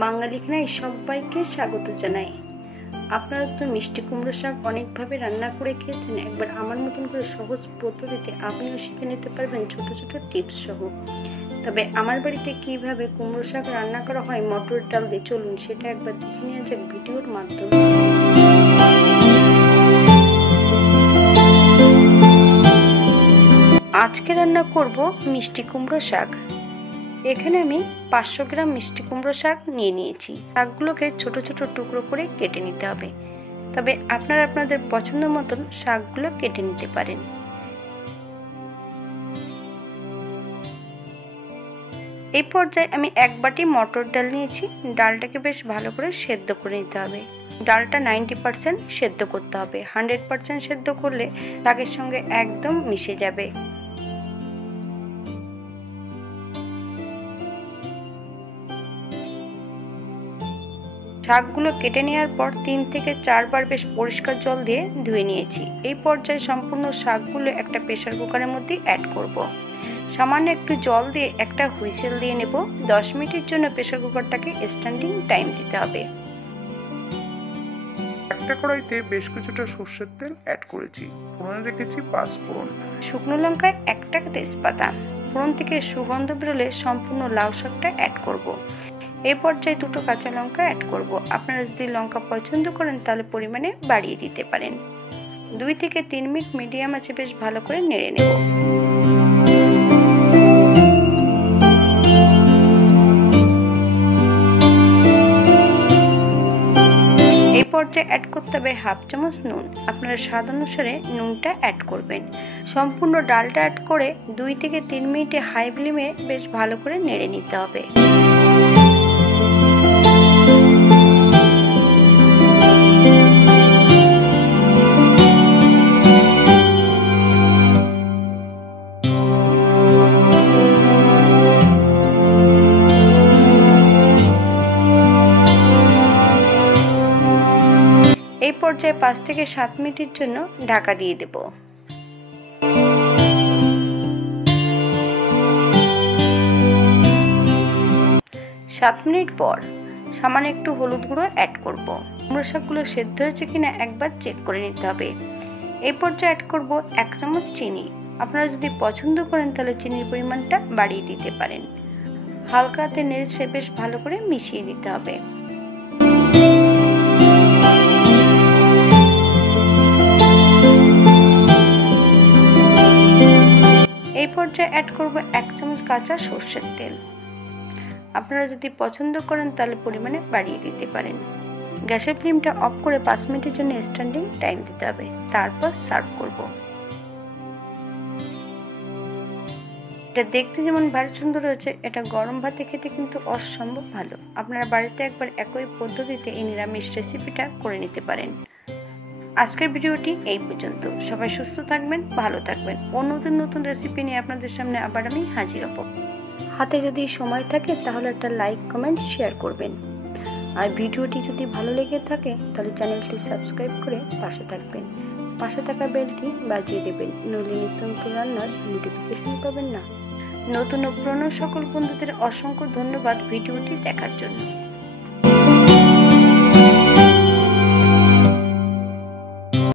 বাঙালি খানায় সবাইকে স্বাগত জানাই। আপনারা তো মিষ্টি কুমড়ো শাক অনেকভাবে রান্না করে খেয়েছেন। একবার আমার মতন করে সহজ পদ্ধতিতে আপনিও শিখে নিতে পারবেন ছোট ছোট টিপস সহ। তবে আমার বাড়িতে কিভাবে কুমড়ো শাক রান্না করা হয় মটর ডাল দিয়ে, চলুন সেটা একবার দেখে নেওয়া যাক ভিডিওর মাধ্যমে। আজকে রান্না করব মিষ্টি কুমড়ো শাক। এখানে আমি 500 গ্রাম মিষ্টি কুমড়ো শাক নিয়ে নিয়েছি। শাকগুলোকে ছোট ছোট টুকরো করে কেটে নিতে হবে, তবে আপনারা আপনাদের পছন্দ মতন শাকগুলো কেটে নিতে পারেন। এই পর্যায়ে আমি 1 বাটি মটর ডাল নিয়েছি। ডালটাকে বেশ ভালো করে সেদ্ধ করে নিতে হবে। ডালটা 90% সেদ্ধ করতে হবে, 100% সেদ্ধ করলে শাকের সঙ্গে একদম মিশে যাবে। শাকগুলো কেটে নেওয়ার পর 3 থেকে 4 বার বেশ পরিষ্কার জল দিয়ে ধুয়ে নিয়েছি। এই পর্যায়ে সম্পূর্ণ শাকগুলো একটা প্রেসার কুকারের মধ্যে অ্যাড করব। সামান্য একটু জল দিয়ে একটা হুইসেল দিয়ে নেব। 10 মিনিটের জন্য প্রেসার কুকারটাকে স্ট্যান্ডিং টাইম দিতে হবে। একটা কড়াইতে বেশ কিছুটা সরষের তেল অ্যাড করেছি। ফোড়নে রেখেছি 5 ফোড়ন, শুকনো লঙ্কায় একটা তেজপাতা। ফোড়ন থেকে সুগন্ধ বেরোলে সম্পূর্ণ লাউ শাকটা অ্যাড করব। এই পর্যায়ে 2টো কাঁচা লঙ্কা অ্যাড করব। আপনারা যদি লঙ্কা পছন্দ করেন তাহলে পরিমাণে বাড়িয়ে দিতে পারেন। 2 থেকে 3 মিনিট মিডিয়াম আঁচে বেশ ভালো করে নেড়ে নেব। এই পর্যায়ে অ্যাড করতে হবে 1/2 চামচ নুন। আপনারা স্বাদ অনুসারে নুনটা অ্যাড করবেন। সম্পূর্ণ ডালটা অ্যাড করে 2 থেকে 3 মিনিটে হাই ফ্লেমে বেশ ভালো করে নেড়ে নিতে হবে। এই পর্যায়ে 5 থেকে 7 মিনিটের জন্য ঢাকা দিয়ে দেব। 7 মিনিট পর সামান্য একটু হলুদ গুঁড়ো অ্যাড করব। কুমড়ো শাকগুলো সেদ্ধ হয়েছে কিনা একবার চেক করে নিতে হবে। এই পর্যায়ে অ্যাড করব 1 চামচ চিনি। আপনারা যদি পছন্দ করেন তাহলে চিনির পরিমাণটা বাড়িয়ে দিতে পারেন। হালকা হাতে নেড়ে বেশ ভালো করে মিশিয়ে দিতে হবে। এই পর্যায়ে অ্যাড করব 1 চামচ কাঁচা সরষের তেল। আপনারা যদি পছন্দ করেন তাহলে পরিমাণে বাড়িয়ে দিতে পারেন। গ্যাসের ফ্লেমটা অফ করে 5 মিনিটের জন্য স্ট্যান্ডিং টাইম দিতে হবে, তারপর সার্ভ করব। এটা দেখতে যেমন ভারী সুন্দর হয়েছে, এটা গরম ভাতে খেতে কিন্তু অসম্ভব ভালো। আপনারা বাড়িতে একবার একই পদ্ধতিতে এই নিরামিষ রেসিপিটা করে নিতে পারেন। আজকের ভিডিওটি এই পর্যন্ত। সবাই সুস্থ থাকবেন, ভালো থাকবেন। ও নতুন নতুন রেসিপি নিয়ে আপনাদের সামনে আবার আমি হাজির হব। হাতে যদি সময় থাকে তাহলে একটা লাইক, কমেন্ট, শেয়ার করবেন। আর ভিডিওটি যদি ভালো লেগে থাকে তাহলে চ্যানেলটি সাবস্ক্রাইব করে পাশে থাকবেন। পাশে থাকা বেলটি বাজিয়ে দেবেন, নইলে নিত্য নতুন রান্নার নোটিফিকেশন পাবেন না। নতুন ও পুরনো সকল বন্ধুদের অসংখ্য ধন্যবাদ ভিডিওটি দেখার জন্য।